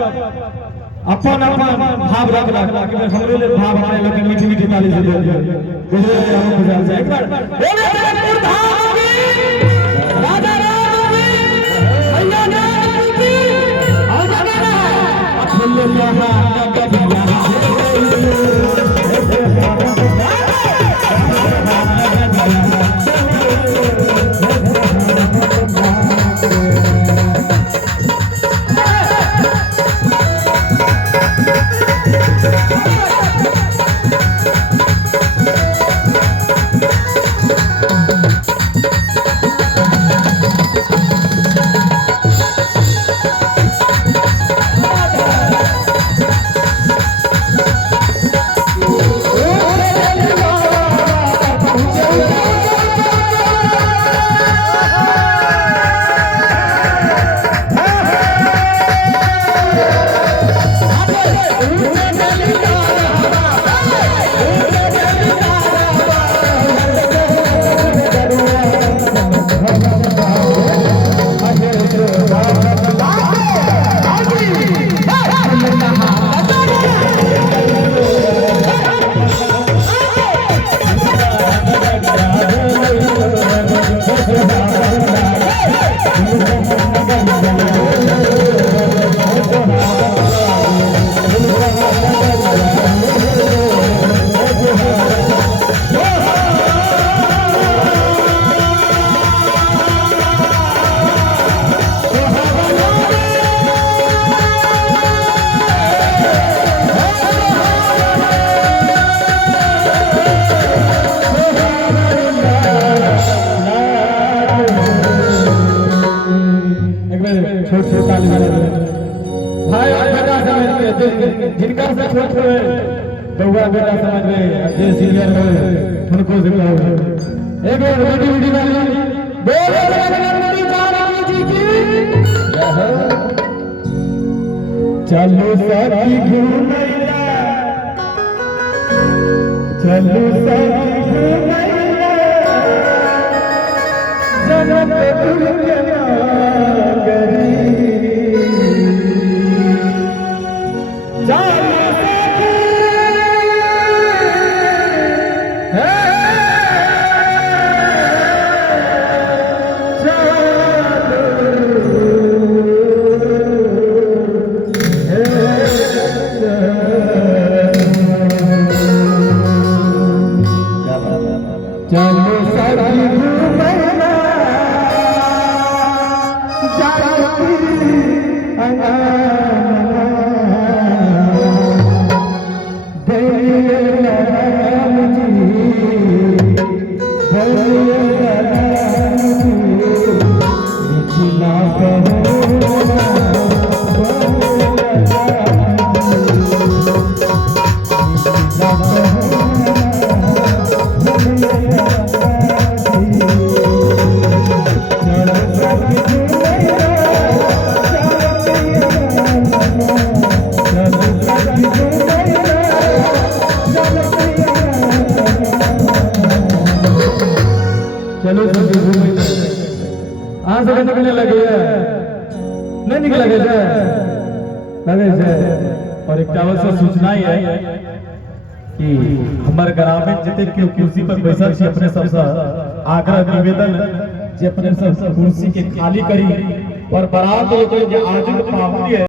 अपन अपन भाव रख कि हमरे ले भाव हमारे लोग मीठी मीठी ताली से बोल गुरु हम गुजार से एक बार बोले जनकपुर धाम की राजा राम की भैया नाम की आजा गाना अखिल यहाँ कभी जिनका से छोट है बउआ बेटा समझ में जे सीनियर है उनको सिखाओ एक और बेटी बेटी वाली बोलो गणपति जानी जी की चलो सखी घूमैला चलो सखी घूमैला जनकपुर के नगरी चलो सखी घूमैला जाती चलो सभी घूमे आज से निकलने लगे नहीं निकल लगे लगे और एक आवश्यक सूचना ही है कि हमारे ग्रामीण जितने के कुर्सी पर बैठल छी अपने सबसे आग्रह निवेदन जे अपने सब कुर्सी के खाली करी और बारात आज पावती है।